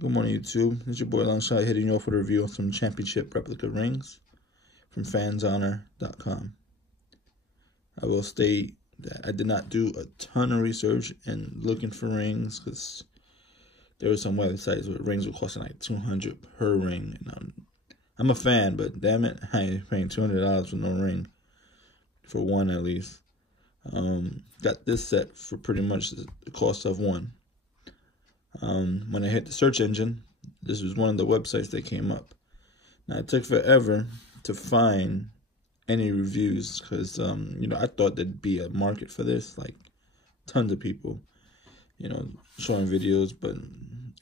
Good morning, YouTube. It's your boy Longshot hitting you off with a review of some championship replica rings from fanshonor.com. I will state that I did not do a ton of research and looking for rings because there were some websites where rings were costing like $200 per ring. And I'm a fan, but damn it, I ain't paying $200 for no ring, for one at least. Got this set for pretty much the cost of one. When I hit the search engine, this was one of the websites that came up. Now, it took forever to find any reviews because, I thought there'd be a market for this, like tons of people, showing videos, but,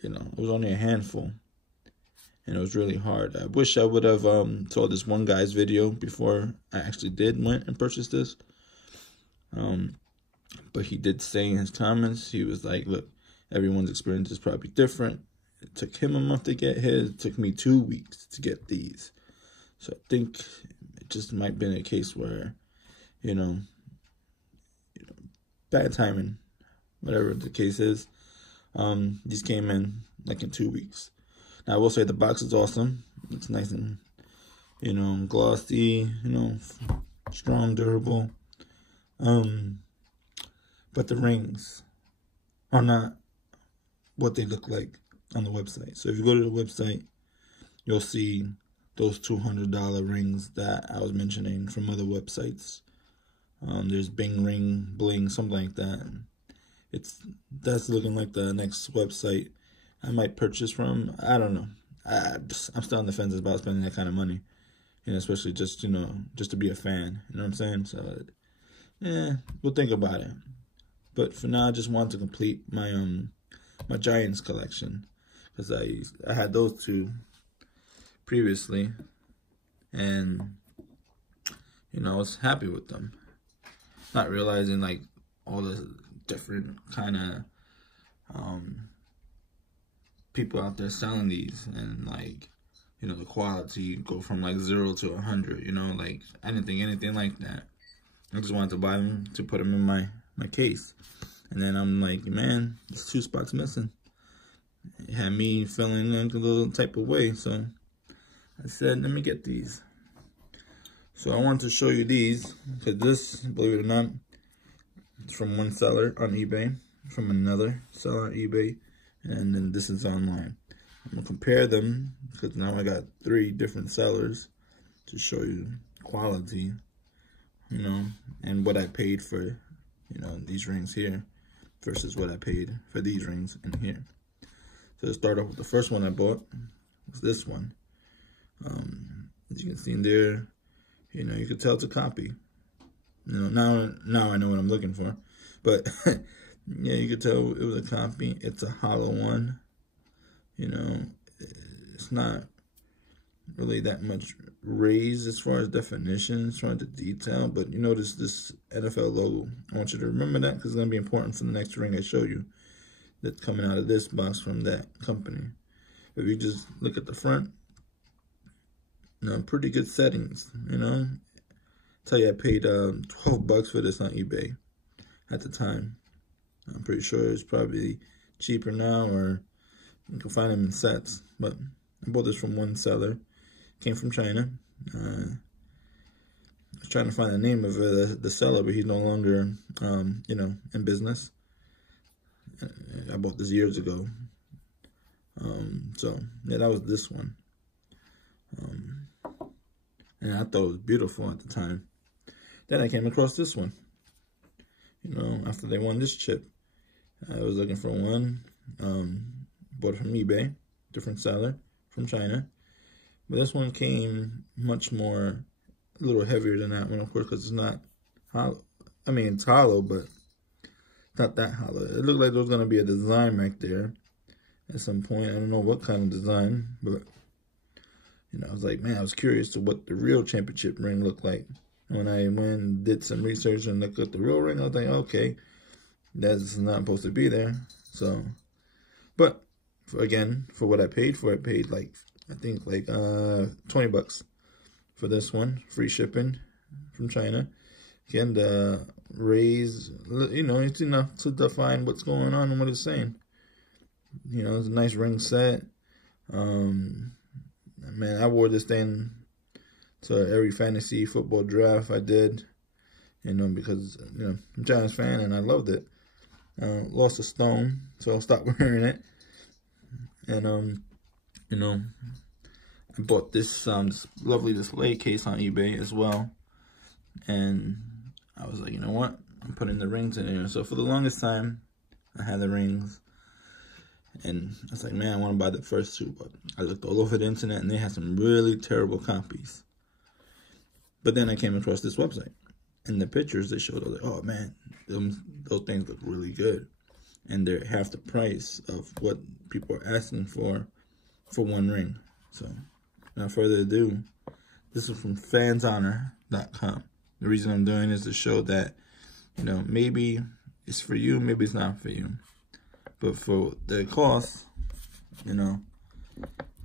it was only a handful, and it was really hard. I wish I would have saw this one guy's video before I actually went and purchased this. But he did say in his comments, he was like, look, everyone's experience is probably different. It took him a month to get his. It took me 2 weeks to get these. So I think it just might have been a case where, bad timing, whatever the case is. These came in like in 2 weeks. Now, I will say the box is awesome. It's nice and, glossy, strong, durable. But the rings are not what they look like on the website. So if you go to the website, you'll see those $200 rings that I was mentioning from other websites. There's Bing Ring, Bling, something like that. That's looking like the next website I might purchase from. I don't know. I'm still on the fence about spending that kind of money, especially just to be a fan. You know what I'm saying? So yeah, we'll think about it. But for now, I just want to complete my my Giants collection, because I had those two previously, and I was happy with them, not realizing like all the different kind of people out there selling these, and like the quality go from like 0 to 100. Like I didn't think anything like that. I just wanted to buy them to put them in my case. And then I'm like, man, there's 2 spots missing. It had me feeling like a little type of way. So I said, let me get these. So I wanted to show you these, because this, believe it or not, is from one seller on eBay, from another seller on eBay, and then this is online. I'm going to compare them, because now I got 3 different sellers to show you quality, and what I paid for, these rings here versus what I paid for these rings in here. So to start off with, the first one I bought was this one. As you can see in there, you could tell it's a copy. Now I know what I'm looking for, but yeah, you could tell it was a copy. It's a hollow one. It's not really that much raised as far as definition, as far as the detail, but you notice this NFL logo. I want you to remember that, because it's going to be important for the next ring I show you that's coming out of this box from that company. If you just look at the front, pretty good settings, tell you I paid $12 for this on eBay at the time. I'm pretty sure it's probably cheaper now, or you can find them in sets, but I bought this from one seller. Came from China. I was trying to find the name of the seller, but he's no longer, in business. I bought this years ago. So yeah, that was this one. And I thought it was beautiful at the time. Then I came across this one. After they won this chip, I was looking for one. Bought it from eBay, different seller from China. But this one came much more, a little heavier than that one, of course, because it's not hollow. I mean, it's hollow, but it's not that hollow. It looked like there was going to be a design right there at some point. I don't know what kind of design, but, I was like, man, I was curious to what the real championship ring looked like. And when I went and did some research and looked at the real ring, I was like, okay, that's not supposed to be there. So, but, for what I paid for, I paid like, I think like $20 for this one, free shipping from China. Again, the raise, it's enough to define what's going on and what it's saying. You know, it's a nice ring set. Man, I wore this thing to every fantasy football draft I did. You know, because, you know, I'm a Giants fan and I loved it. Lost a stone, so I stopped wearing it. And, you know, I bought this lovely display case on eBay as well. And I was like, you know what? I'm putting the rings in here. So for the longest time, I had the rings. And I was like, man, I want to buy the first two. But I looked all over the internet and they had some really terrible copies. But then I came across this website. And the pictures they showed, I was like, oh man, those things look really good. And they're half the price of what people are asking for one ring. So, without further ado, this is from fanshonor.com. The reason I'm doing this is to show that, you know, maybe it's for you, maybe it's not for you. But for the cost, you know,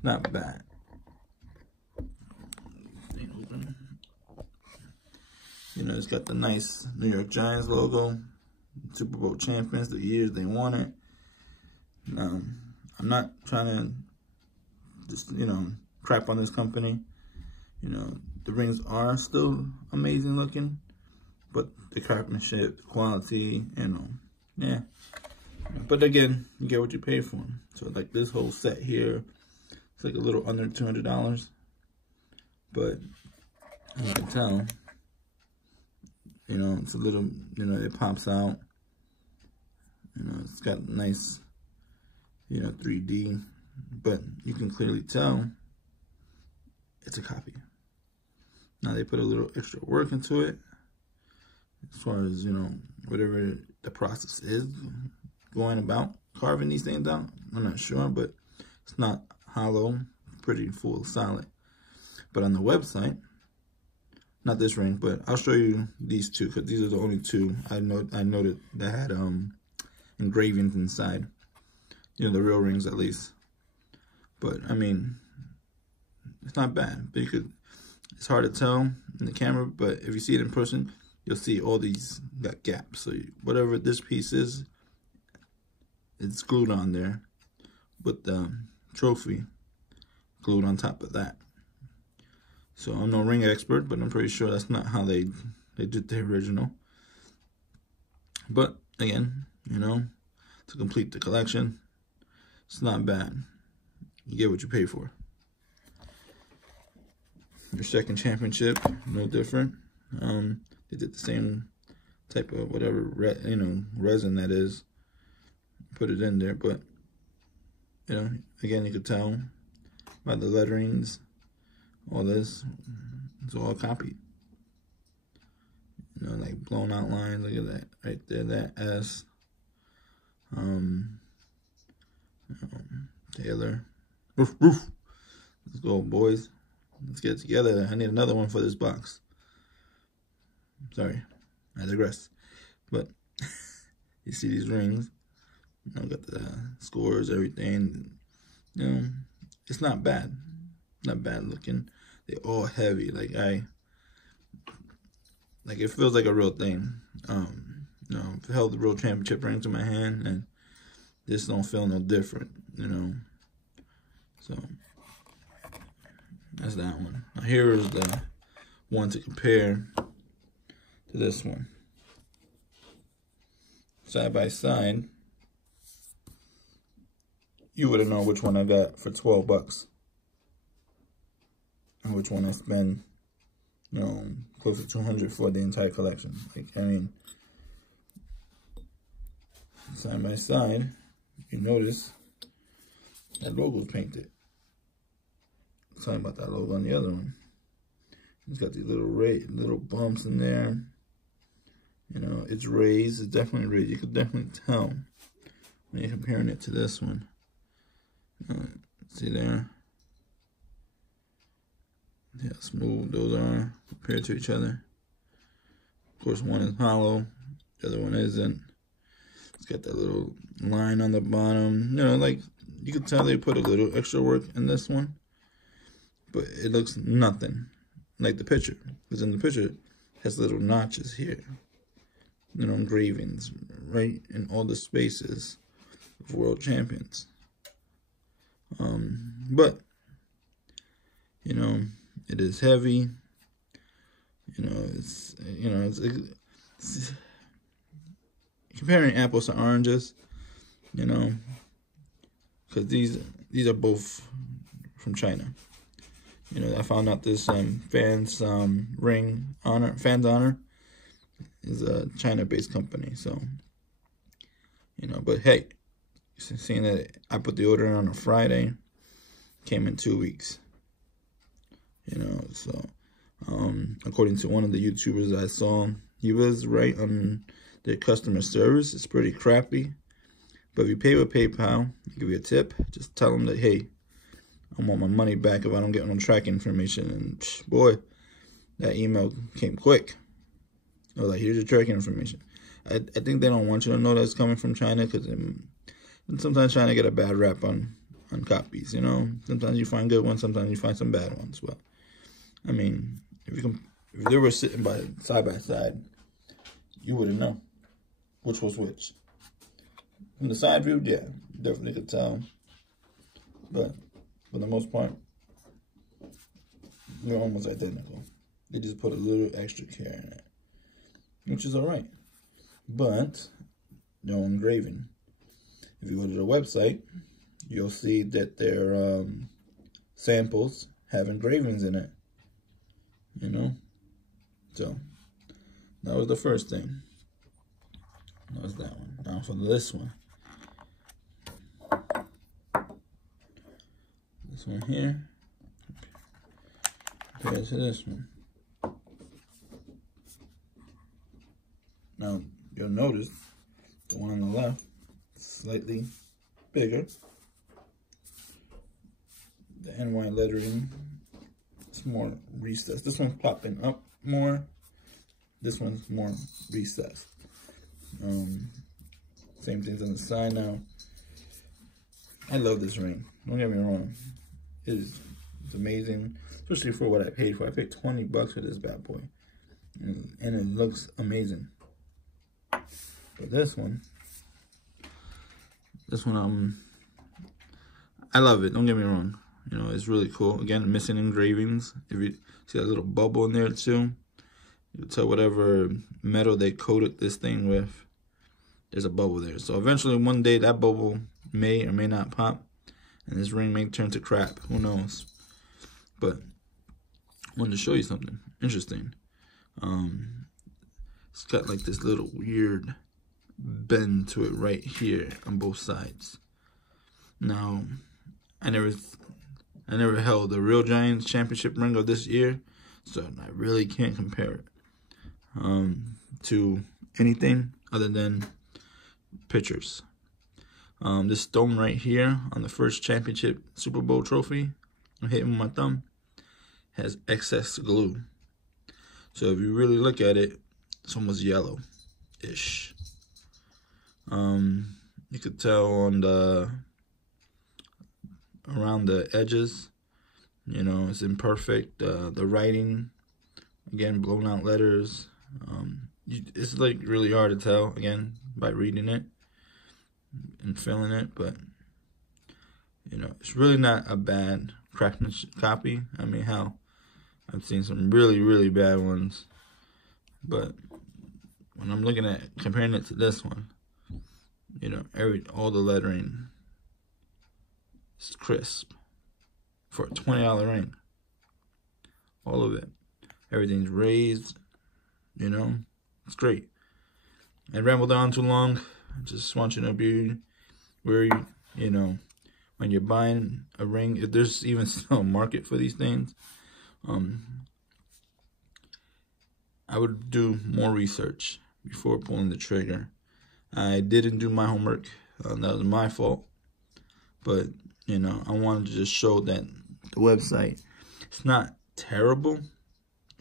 not bad. You know, it's got the nice New York Giants logo, Super Bowl champions, the years they won it. I'm not trying to just, you know, crap on this company. You know, the rings are still amazing looking, but the craftsmanship, the quality, you know, yeah. But again, you get what you pay for. So like this whole set here, it's like a little under $200. But as you can tell, you know, it's a little, you know, it pops out. You know, it's got nice, you know, 3D. But you can clearly tell it's a copy. Now they put a little extra work into it. As far as, you know, whatever the process is going about carving these things out. I'm not sure, but it's not hollow. Pretty full, solid. But on the website, not this ring, but I'll show you these two because these are the only two I noted that had engravings inside. You know, the real rings at least. But I mean, it's not bad. But it's hard to tell in the camera, but if you see it in person, you'll see all these got gaps. So whatever this piece is, it's glued on there with the trophy glued on top of that. So I'm no ring expert, but I'm pretty sure that's not how they did the original. But again, you know, to complete the collection, it's not bad. You get what you pay for. Your second championship, no different. They did the same type of whatever resin that is. Put it in there, but you know, again, you could tell by the letterings, all this, it's all copied. You know, like blown out lines. Look at that right there. That S. Taylor. Roof. Let's go, boys. Let's get it together. I need another one for this box. Sorry, I digress. But you see these rings. You know, got the scores, everything. You know, it's not bad. Not bad looking. They're all heavy. Like it feels like a real thing. You know, I've held the real championship rings in my hand, and this don't feel no different. You know, so that's that one. Now here is the one to compare to this one. Side by side, you wouldn't know which one I got for 12 bucks. And which one I spend, you know, close to 200 for the entire collection. Like, I mean, side by side, you notice that logo's painted. Talking about that logo on the other one. It's got these little bumps in there. You know, it's raised. It's definitely raised. You could definitely tell when you're comparing it to this one. See there? See how smooth those are compared to each other. Of course, one is hollow, the other one isn't. It's got that little line on the bottom. You know, like, you can tell they put a little extra work in this one, but it looks nothing like the picture. Because in the picture, it has little notches here. You know, engravings right in all the spaces of world champions. But you know, it is heavy. It's comparing apples to oranges. Because these are both from China. I found out this Fans Honor is a China-based company. So, but hey, seeing that I put the order in on a Friday, came in 2 weeks. So according to one of the YouTubers I saw, he was right on their customer service. It's pretty crappy. But if you pay with PayPal, they give you a tip. Just tell them that, hey, I want my money back if I don't get no tracking information. And boy, that email came quick. I was like, here's your tracking information. I think they don't want you to know that's coming from China, because sometimes China get a bad rap on copies. Sometimes you find good ones, sometimes you find some bad ones. Well, I mean, if they were sitting side by side, you wouldn't know which was which. From the side view, yeah, definitely could tell. But for the most part, they're almost identical. They just put a little extra care in it, which is alright. But no engraving. If you go to the website, you'll see that their samples have engravings in it. So that was the first thing. That was that one. Now for this one. This one here compared to this one. Now you'll notice the one on the left is slightly bigger. The NY lettering is more recessed. This one's popping up more. This one's more recessed. Same things on the side now. I love this ring. Don't get me wrong. It's amazing, especially for what I paid for. I paid $20 for this bad boy, and it looks amazing. But this one, I love it. Don't get me wrong. It's really cool. Again, missing engravings. If you see that little bubble in there too, you can tell whatever metal they coated this thing with, there's a bubble there. So eventually one day that bubble may or may not pop, and this ring may turn to crap. Who knows? But I wanted to show you something interesting. It's got like this little weird bend to it right here on both sides. Now, I never held the Real Giants championship ring of this year, so I really can't compare it to anything other than pictures. This stone right here on the first championship Super Bowl trophy, I'm hitting with my thumb, has excess glue. So if you really look at it, it's almost yellow-ish. You could tell on around the edges, it's imperfect. The writing, again, blown out letters. It's like really hard to tell, again, by reading it and feeling it, but it's really not a bad craftsmanship copy. I mean, hell, I've seen some really, really bad ones, but when I'm looking at comparing it to this one, all the lettering is crisp for a $20 ring. All of it, everything's raised. It's great. I rambled on too long. I just want you to be where when you're buying a ring, if there's even still a market for these things, I would do more research before pulling the trigger. I didn't do my homework. That was my fault. But, I wanted to just show that the website, it's not terrible.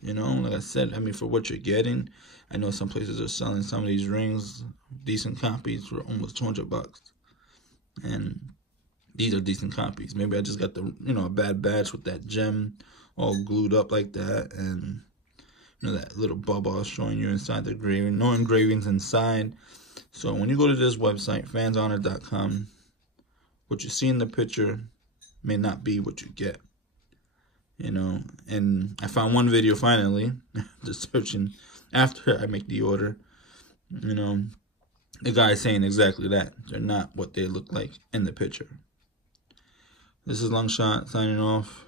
Like I said, for what you're getting, I know some places are selling some of these rings, decent copies, for almost $200. And these are decent copies. Maybe I just got the, a bad batch with that gem all glued up like that, and that little bubble I was showing you inside the engraving. No engravings inside. So when you go to this website, fanshonor.com, what you see in the picture may not be what you get. You know, and I found one video finally, just searching after I make the order. You know, the guy's saying exactly that. They're not what they look like in the picture. This is Longshot signing off.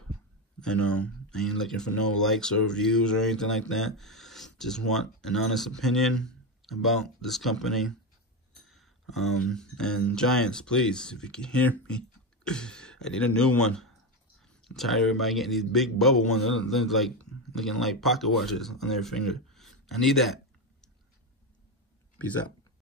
I know I ain't looking for no likes or views or anything like that. Just want an honest opinion about this company. And Giants, please, if you can hear me, I need a new one. I'm tired of everybody getting these big bubble ones. They're like looking like pocket watches on their finger. I need that. Peace out.